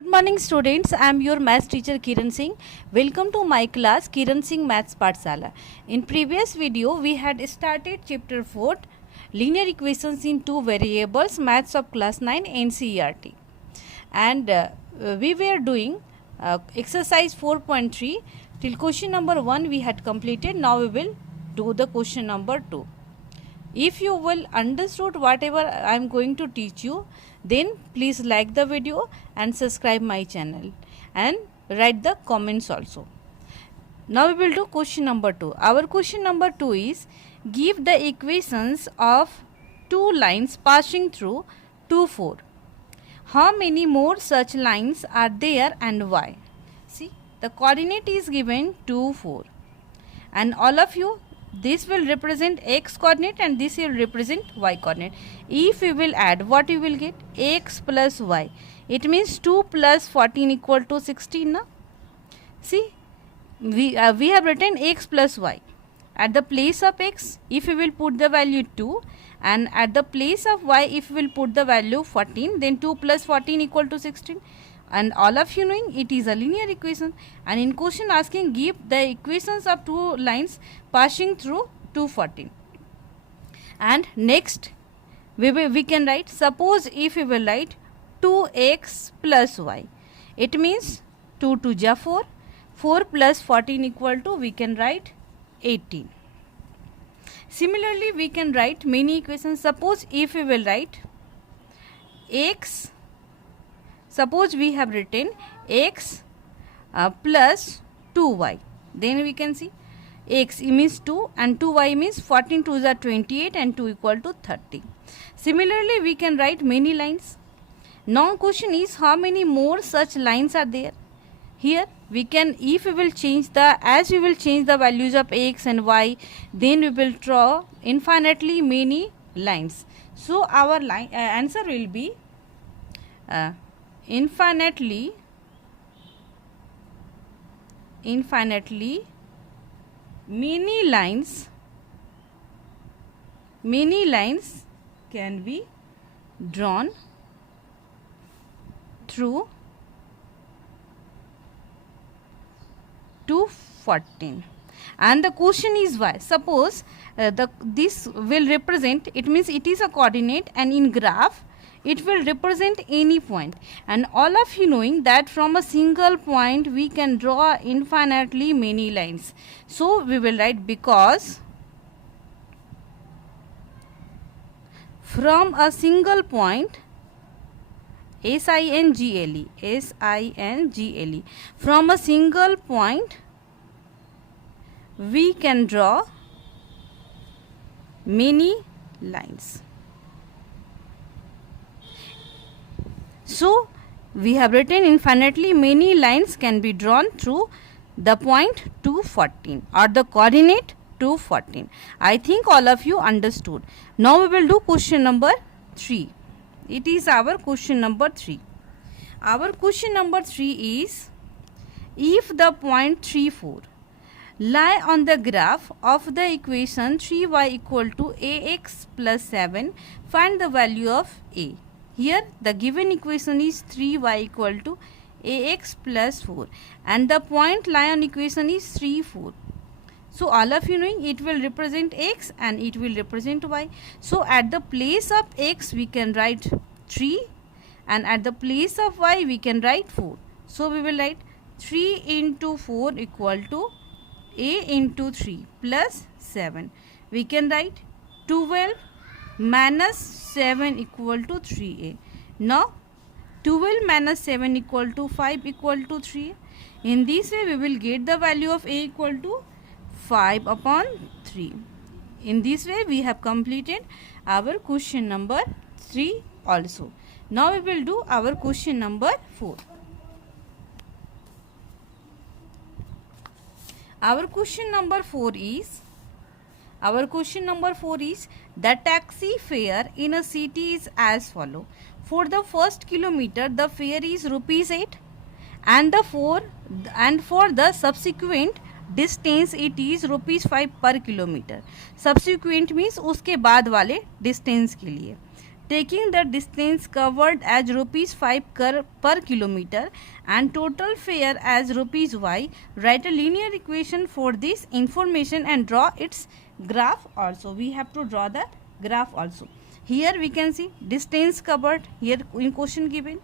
Good morning students, I am your maths teacher Kiran Singh. Welcome to my class Kiran Singh Maths Pathshala. In previous video we had started chapter 4 linear equations in two variables, maths of class 9 NCERT, and we were doing exercise 4.3 till question number 1 we had completed. Now we will do the question number 2. If you will understood whatever I am going to teach you, then please like the video and subscribe my channel and write the comments also. Now we will do question number 2. Our question number 2 is, give the equations of two lines passing through 2, 4. How many more such lines are there and why? See, the coordinate is given 2, 4, and all of you, this will represent x coordinate and this will represent y coordinate. If we will add, what you will get? X plus y. It means 2 plus 14 equal to 16. Na? See, we have written x plus y. At the place of x, if we will put the value 2, and at the place of y, if we will put the value 14, then 2 plus 14 equal to 16. And all of you knowing it is a linear equation, and in question asking give the equations of two lines passing through 2, 14. And next we can write, suppose if we will write 2x plus y, it means 2 to ja 4, 4 plus 14 equal to, we can write 18. Similarly we can write many equations. Suppose if we will write x, suppose we have written x plus 2y, then we can see x means 2 and 2y means 14 2s are 28 and 2 equal to 30. Similarly we can write many lines. Now question is, how many more such lines are there? Here we can, if we will change the, as we will change the values of x and y, then we will draw infinitely many lines. So our line answer will be infinitely many lines can be drawn through 214. And the question is why. Suppose this will represent, it means it is a coordinate, and in graph it will represent any point, and all of you knowing that from a single point we can draw infinitely many lines. So we will write, because from a single point, single, from a single point we can draw many lines. So we have written infinitely many lines can be drawn through the point 214 or the coordinate 214. I think all of you understood. Now we will do question number 3. It is our question number 3. Our question number 3 is, if the point 3, 4 lie on the graph of the equation 3y equal to ax plus 7, find the value of a. Here the given equation is 3y equal to ax plus 4 and the point lie on equation is 3, 4. So all of you knowing it will represent x and it will represent y. So at the place of x we can write 3 and at the place of y we can write 4. So we will write 3 into 4 equal to a into 3 plus 7. We can write 12 minus 7 equal to 3a. Now 12 minus 7 equal to 5 equal to 3. In this way we will get the value of a equal to 5 upon 3. In this way we have completed our question number 3 also. Now we will do our question number 4. Our question number 4 is, the taxi fare in a city is as follow. For the first kilometer the fare is rupees 8 and for the subsequent distance it is rupees 5 per kilometer. Subsequent means उसके बाद वाले distance के लिए. taking the distance covered as rupees 5 per kilometer and total fare as rupees y. Write a linear equation for this information and draw its graph also. We have to draw the graph also. Here we can see distance covered, here in question given.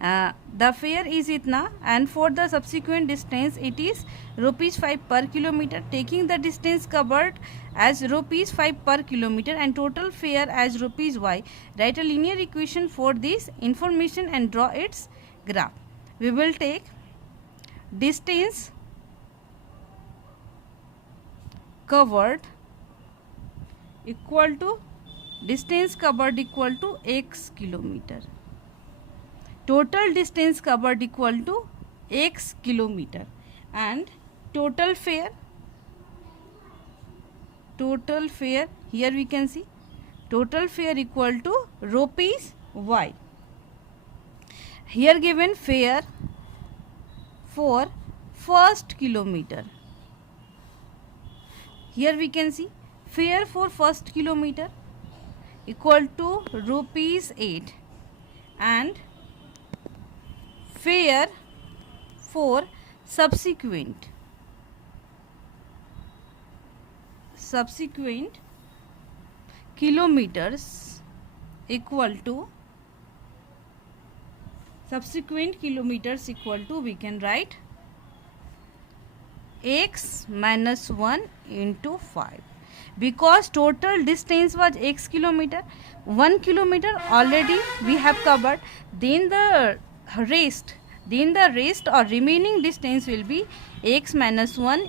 The fare is itna, and for the subsequent distance it is rupees 5 per kilometer, taking the distance covered as rupees 5 per kilometer and total fare as rupees y. Write a linear equation for this information and draw its graph. We will take distance covered equal to x kilometer. Total distance covered equal to x kilometer, and total fare here we can see total fare equal to rupees y. Here given fare for first kilometer. Here we can see fare for first kilometer equal to rupees 8, and fare for subsequent kilometers equal to we can write x minus 1 into 5, because total distance was x kilometer. 1 kilometer already we have covered, then the rest or remaining distance will be x minus 1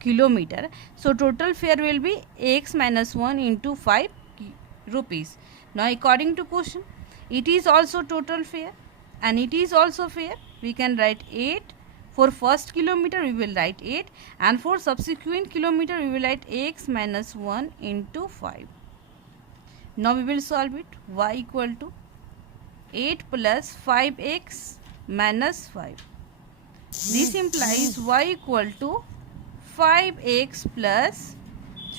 kilometer. So total fare will be x minus 1 into 5 rupees. Now according to question, it is also total fare and it is also fare. We can write 8. For first kilometer we will write 8, and for subsequent kilometer we will write x minus 1 into 5. Now we will solve it. Y equal to 8 plus 5x minus 5. This implies y equal to 5x plus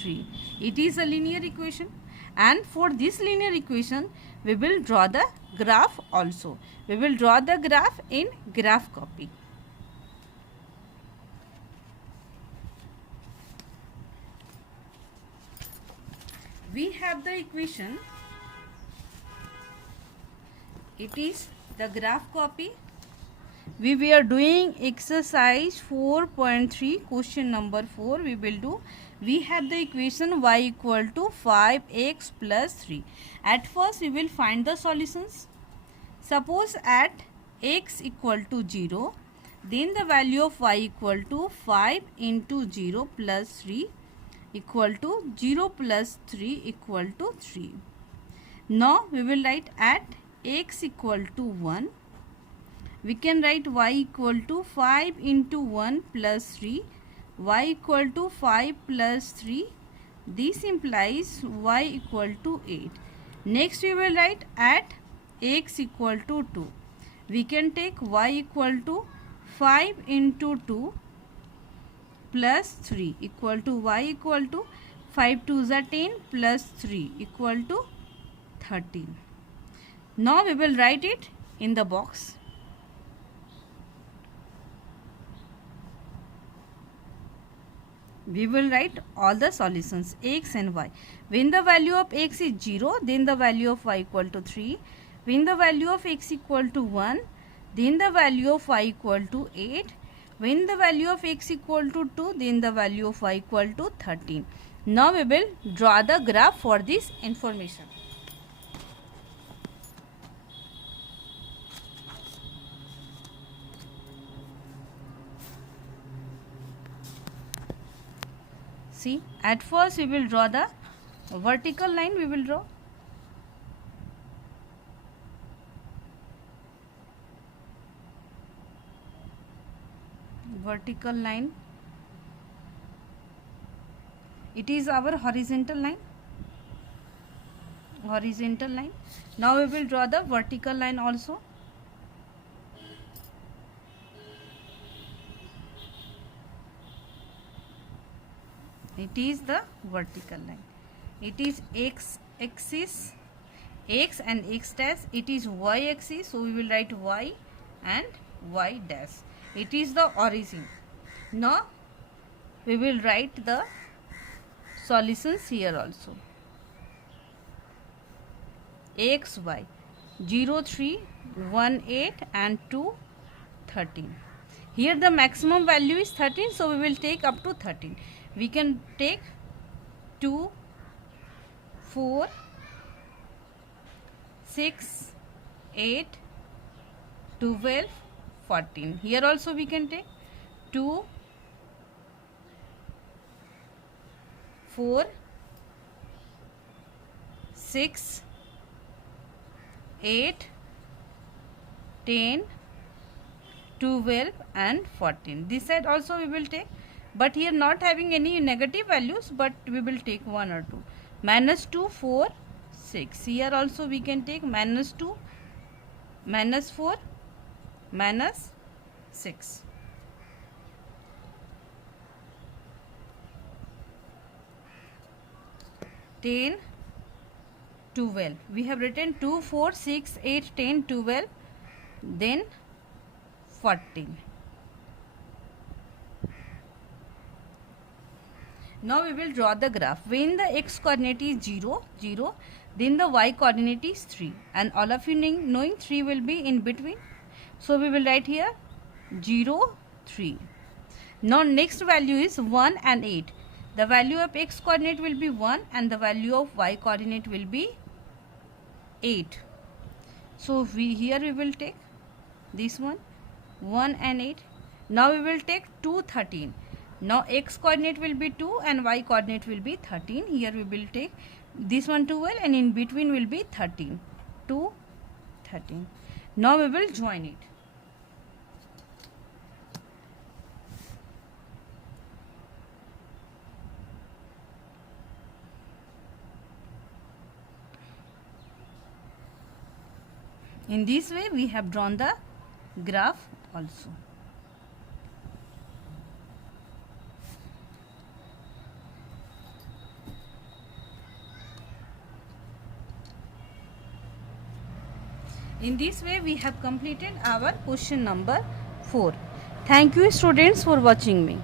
3. It is a linear equation, and for this linear equation we will draw the graph also. We will draw the graph in graph copy. We have the equation. It is the graph copy. We were doing exercise 4.3 question number 4 we will do. We have the equation y equal to 5x plus 3. At first we will find the solutions. Suppose at x equal to 0, then the value of y equal to 5 into 0 plus 3 equal to 0 plus 3 equal to 3. Now we will write at x equal to 1. We can write y equal to 5 into 1 plus 3, y equal to 5 plus 3. This implies y equal to 8. Next we will write at x equal to 2. We can take y equal to 5 into 2 plus 3 equal to y equal to 5 2s are 10 plus 3 equal to 13. Now we will write it in the box. We will write all the solutions x and y. When the value of x is 0, then the value of y equal to 3. When the value of x equal to 1, then the value of y equal to 8. When the value of x equal to 2, then the value of y equal to 13. Now we will draw the graph for this information. See, at first we will draw the vertical line. We will draw. Vertical line. It is our horizontal line. Horizontal line. Now we will draw the vertical line also. It is the vertical line. It is x axis x and x dash, it is y axis, so we will write y and y dash. It is the origin. Now we will write the solutions here also. X, y, 0, 3, 1, 8 and 2, 13. Here the maximum value is 13, so we will take up to 13. We can take 2, 4, 6, 8, 12, 14. Here also we can take 2, 4, 6, 8, 10, 12 and 14. This side also we will take, but here not having any negative values, but we will take 1 or 2. -2, 4, 6. Here also we can take -2, -4, -6. -10, 12. We have written 2, 4, 6, 8, 10, 12, then 14. Now we will draw the graph. When the x coordinate is 0, 0, then the y coordinate is 3. And all of you knowing 3 will be in between. So we will write here 0, 3. Now next value is 1 and 8. The value of x coordinate will be 1 and the value of y coordinate will be 8. So here we will take this one, 1 and 8. Now we will take 2, 13. Now x coordinate will be 2 and y coordinate will be 13. Here we will take this one 12 and in between will be 13. 2, 13. Now we will join it. In this way we have drawn the graph also. In this way we have completed our question number 4. Thank you students for watching me.